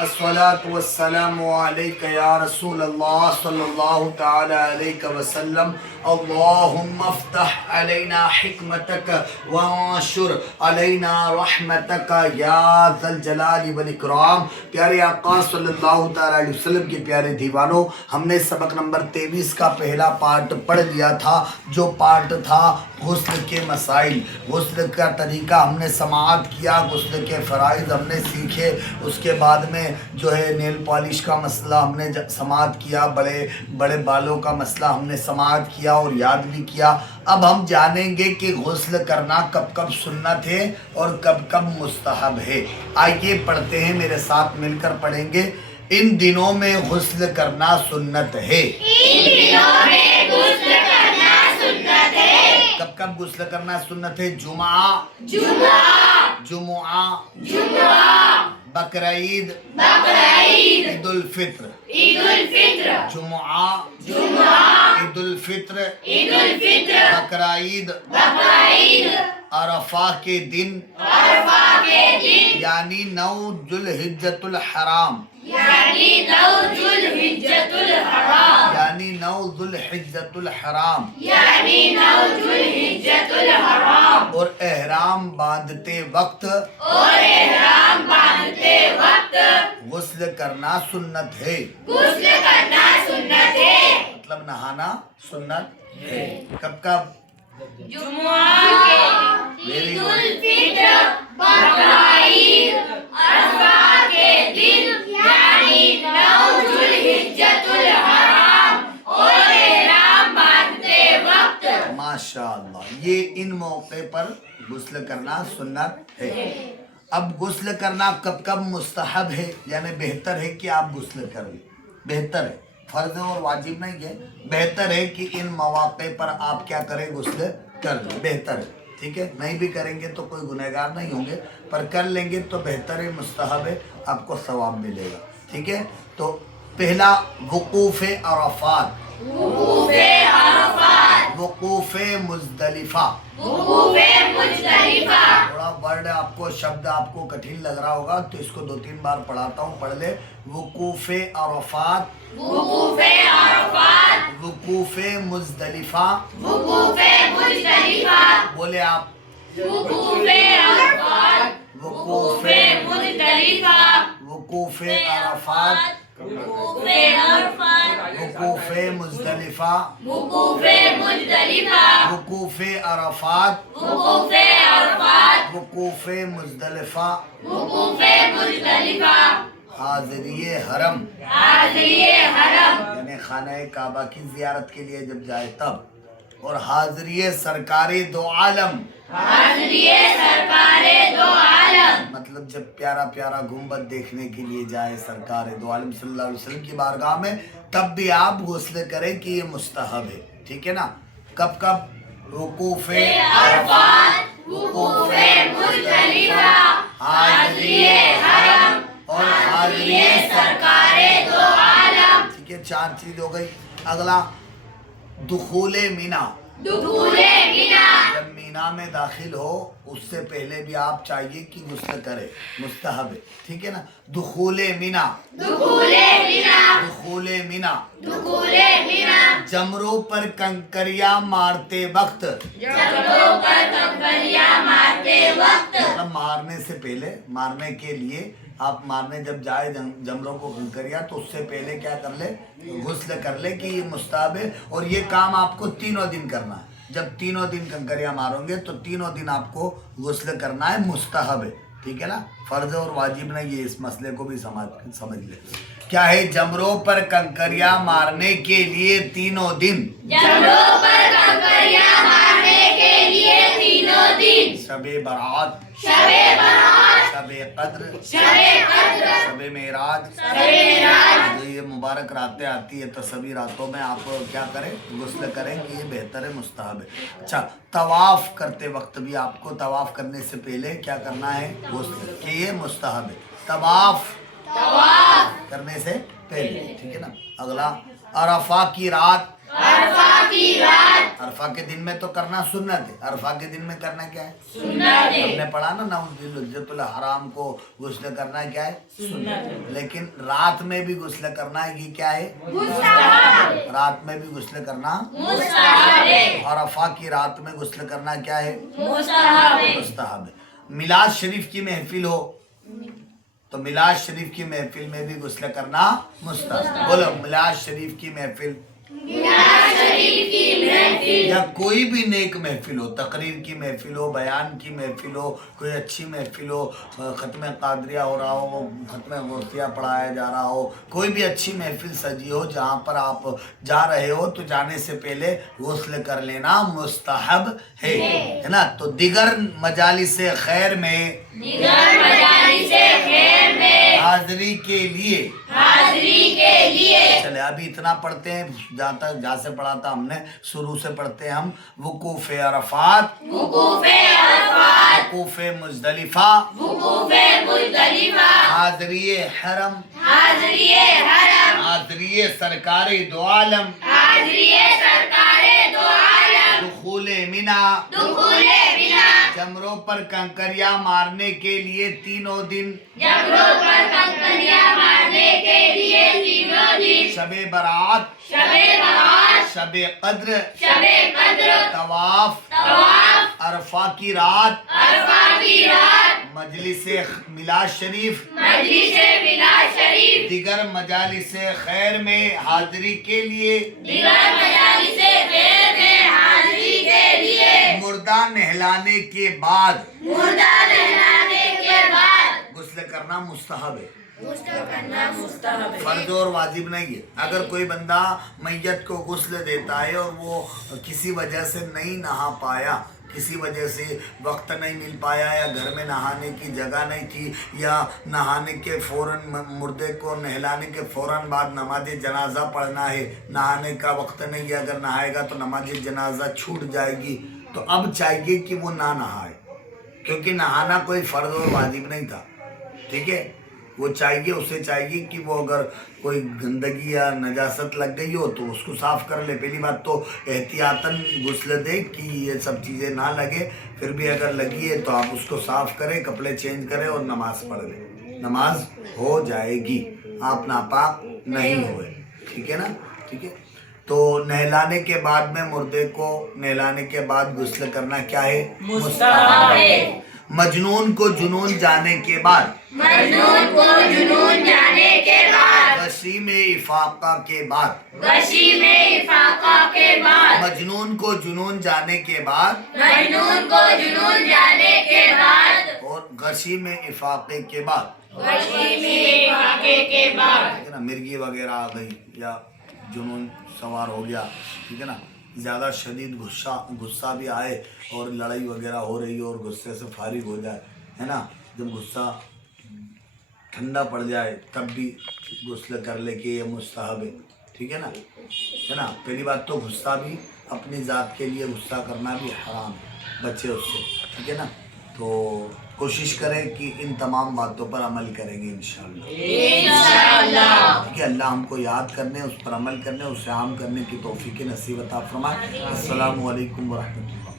الصلاة والسلام عليك يا رسول الله صلى الله تعالى عليك وسلم اللهم افتح علينا حكمتك وانشر علينا رحمتك يا ذا الجلال والإكرام۔ پیارے آقا صلی اللہ تعالیٰ علیہ وسلم کے پیارے دیوانوں، ہم نے سبق نمبر 23 کا پہلا پارٹ پڑھ لیا تھا، جو پارٹ تھا غسل کے مسائل، غسل کا طریقہ ہم نے سماعت کیا، غسل کے فرائض ہم نے سیکھے، اس کے بعد میں جو ہے نیل پالش کا مسئلہ ہم نے سماعت کیا، بڑے بڑے بالوں کا مسئلہ ہم نے سماعت کیا اور یاد بھی کیا۔ اب ہم جانیں گے کہ غسل کرنا کب کب سنت ہے اور کب کب مستحب ہے۔ آئیے پڑھتے ہیں، میرے ساتھ مل کر پڑھیں گے۔ ان دنوں میں غسل کرنا سنت ہے۔ ان دنوں میں غسل کرنا سنت ہے۔ کب کب غسل کرنا سنت ہے؟ جمعہ، بقرعید، عید الفطر، جمعہ، عید الفطر، بقرعید، عرفہ کے دن، یعنی 9 ذوالحجۃ الحرام، یعنی 9 ذوالحجۃ الحرام، اور احرام باندھتے وقت غسل کرنا سنت ہے۔ مطلب نہانا سنت ہے۔ کب کب؟ Very good. ماشاء اللہ، یہ ان موقع پر غسل کرنا سنت ہے۔ اب غسل کرنا کب کب مستحب ہے، یعنی بہتر ہے کہ آپ غسل کریں، بہتر ہے، فرض اور واجب نہیں ہے، بہتر ہے کہ ان مواقع پر آپ کیا کریں، غسل کر لیں، بہتر ہے، ٹھیک ہے۔ نہیں بھی کریں گے تو کوئی گنہگار نہیں ہوں گے، پر کر لیں گے تو بہتر ہے، مستحب ہے، آپ کو ثواب ملے گا، ٹھیک ہے۔ تو پہلا وقوف عرفات، وقوف مزدلفہ، تھوڑا ورڈ آپ کو، شبد آپ کو کٹھن لگ رہا ہوگا تو اس کو 2-3 بار پڑھاتا ہوں، پڑھ لے۔ وقوف عرفات، وقوف مزدلفہ، بولے آپ، وقوف عرفات، وقوف عرفات، وقوف مزدلفہ، وقوف عرفات، وقوف مزدلفہ، حاضری حرم، یعنی خانہ کعبہ کی زیارت کے لیے جب جائے تب، اور حاضری سرکار دو عالم، مطلب جب پیارا پیارا گنبد دیکھنے کے لیے جائے سرکار دو عالم صلی اللہ علیہ وسلم کی بارگاہ میں، تب بھی آپ غسل کریں کہ یہ مستحب ہے، ٹھیک ہے نا۔ کب کب؟ وقوف عرفات، وقوف مزدلفہ، حاضری حرم اور حاضری سرکار دو عالم، ٹھیک ہے، 4 چیز ہو گئی۔ اگلا دخول مینا، جب مینا میں داخل ہو اس سے پہلے بھی آپ چاہیے کہ غسل کرے، مستحب ہے، ٹھیک ہے نا۔ دخول مینا، دخول مینا، جمروں پر کنکریاں مارتے وقت، مطلب مارنے سے پہلے، مارنے کے لیے آپ مارنے جب جائے جمروں کو کنکریاں تو اس سے پہلے کیا کر لے، غسل کر لے کہ یہ مستحب ہے، اور یہ کام آپ کو 3 دن کرنا ہے۔ جب 3 دن کنکریاں ماروں گے تو 3 دن آپ کو غسل کرنا ہے، مستحب ہے، ٹھیک ہے نا، فرض اور واجب نہیں ہے، اس مسئلے کو بھی سمجھ لے۔ کیا ہے؟ جمروں پر کنکریاں مارنے کے لیے 3 دن، شب برات، شب قدر، شب معراج، یہ مبارک راتیں آتی ہے تو سبھی راتوں میں آپ کیا کریں، غسل کریں کہ یہ بہتر ہے، مستحب ہے۔ اچھا، طواف کرتے وقت بھی آپ کو، طواف کرنے سے پہلے کیا کرنا ہے، غسل، کہ یہ مستحب ہے، طواف کرنے سے پہلے، ٹھیک ہے نا۔ اگلا عرفہ کی رات، عرفہ کی رات عرفہ کے دن میں تو کرنا سنت ہے، عرفہ کے دن میں کرنا کیا ہے؟ سنت ہے۔ ہم نے پڑھا نا نوزۃ الحرام کو غسل کرنا کیا ہے؟ سنت۔ لیکن رات میں بھی غسل کرنا ہے، یہ کیا ہے؟ مستحب رات میں بھی غسل کرنا مستحب ہے، اور عرفہ کی رات میں غسل کرنا کیا ہے؟ مستحب ہے۔ مستحب ہے۔ میلاد شریف کی محفل ہو تو میلاد شریف کی محفل میں بھی غسل کرنا مستحب۔ بولو میلاد شریف کی محفل میلاد شریف کی محفل یا کوئی بھی نیک محفل ہو، تقریر کی محفل ہو، بیان کی محفل ہو، کوئی اچھی محفل ہو، ختم قادریہ ہو رہا ہو، ختم غوثیہ پڑھایا جا رہا ہو، کوئی بھی اچھی محفل سجی ہو جہاں پر آپ جا رہے ہو تو جانے سے پہلے غسل کر لینا مستحب ہے نا۔ تو دیگر مجالس خیر میں دیگر مجالس خیر میں حاضری کے لیے حاضری کے لیے چلے ابھی اتنا پڑھتے ہیں، جہاں سے پڑھا تھا ہم نے، شروع سے پڑھتے ہیں ہم۔ وقوف عرفات، وقوف عرفات، وقوف مزدلفہ، وقوف مزدلفہ، حاضری حرم، حاضری حرم، حاضری سرکار دو عالم، حاضری سرکار دو عالم، دخول منی، دخول بنا، جمروں پر کنکریاں مارنے کے لیے تینوں دن، جمروں پر کنکریاں مارنے کے لیے تینوں دن، شب برات، شب برات، شب قدر، شب قدر، طواف، طواف، عرفہ کی رات، عرفہ کی رات، مجلس میلاد شریف، مجلس میلاد شریف، دیگر مجالس خیر میں حاضری کے لیے، دیگر مجالس خیر میں حاضری کے لیے، مردہ نہلانے کے بعد مردہ نہلانے کے بعد غسل کرنا مستحب ہے، غسل کرنا مستحب ہے۔ فرض اور واجب نہیں ہے۔ اگر کوئی بندہ میت کو غسل دیتا ہے اور وہ کسی وجہ سے نہیں نہا پایا، کسی وجہ سے وقت نہیں مل پایا، یا گھر میں نہانے کی جگہ نہیں تھی، یا نہانے کے فوراً مردے کو نہلانے کے فوراً بعد نماز جنازہ پڑھنا ہے، نہانے کا وقت نہیں ہے، اگر نہائے گا تو نماز جنازہ چھوٹ جائے گی، تو اب چاہیے کہ وہ نہ نہائے، کیونکہ نہانا کوئی فرض اور واجب نہیں تھا، ٹھیک ہے۔ وہ چاہیے، اسے چاہیے کہ وہ اگر کوئی گندگی یا نجاست لگ گئی ہو تو اس کو صاف کر لے۔ پہلی بات تو احتیاطاً غسل دے کہ یہ سب چیزیں نہ لگے، پھر بھی اگر لگی ہے تو آپ اس کو صاف کریں، کپڑے چینج کریں اور نماز پڑھ لیں، نماز ہو جائے گی، آپ ناپاک نہیں ہوئے، ٹھیک ہے نا، ٹھیک ہے۔ تو نہلانے کے بعد میں مردے کو نہلانے کے بعد غسل کرنا کیا ہے؟ مستحب ہے۔ مجنون کو جنون جانے کے بعد، مجنون کو جنون جانے کے بعد، غشیم افاقہ کے بعد، غشیم افاقہ کے بعد، مجنون کو جنون جانے کے بعد مجنون کو جنون جانے کے بعد، اور غشیم افاقے کے بعد، غشیم افاقے کے بعد، ٹھیک ہے نا، مرگی وغیرہ آ گئی یا جنون سوار ہو گیا، ٹھیک ہے نا، زیادہ شدید غصہ بھی آئے اور لڑائی وغیرہ ہو رہی ہے اور غصے سے فارغ ہو جائے، ہے نا، جب غصہ ٹھنڈا پڑ جائے تب بھی غسل کر لے کہ یہ مستحب ہے، ٹھیک ہے نا۔ پہلی بات تو غصہ بھی اپنی ذات کے لیے غصہ کرنا بھی حرام ہے، بچے اس سے، ٹھیک ہے نا۔ تو کوشش کریں کہ ان تمام باتوں پر عمل کریں گے انشاءاللہ، انشاءاللہ۔ ٹھیک ہے۔ اللہ ہم کو یاد کرنے، اس پر عمل کرنے، اسے عام کرنے کی توفیق نصیب عطا فرمائے۔ السلام علیکم ورحمۃ اللہ۔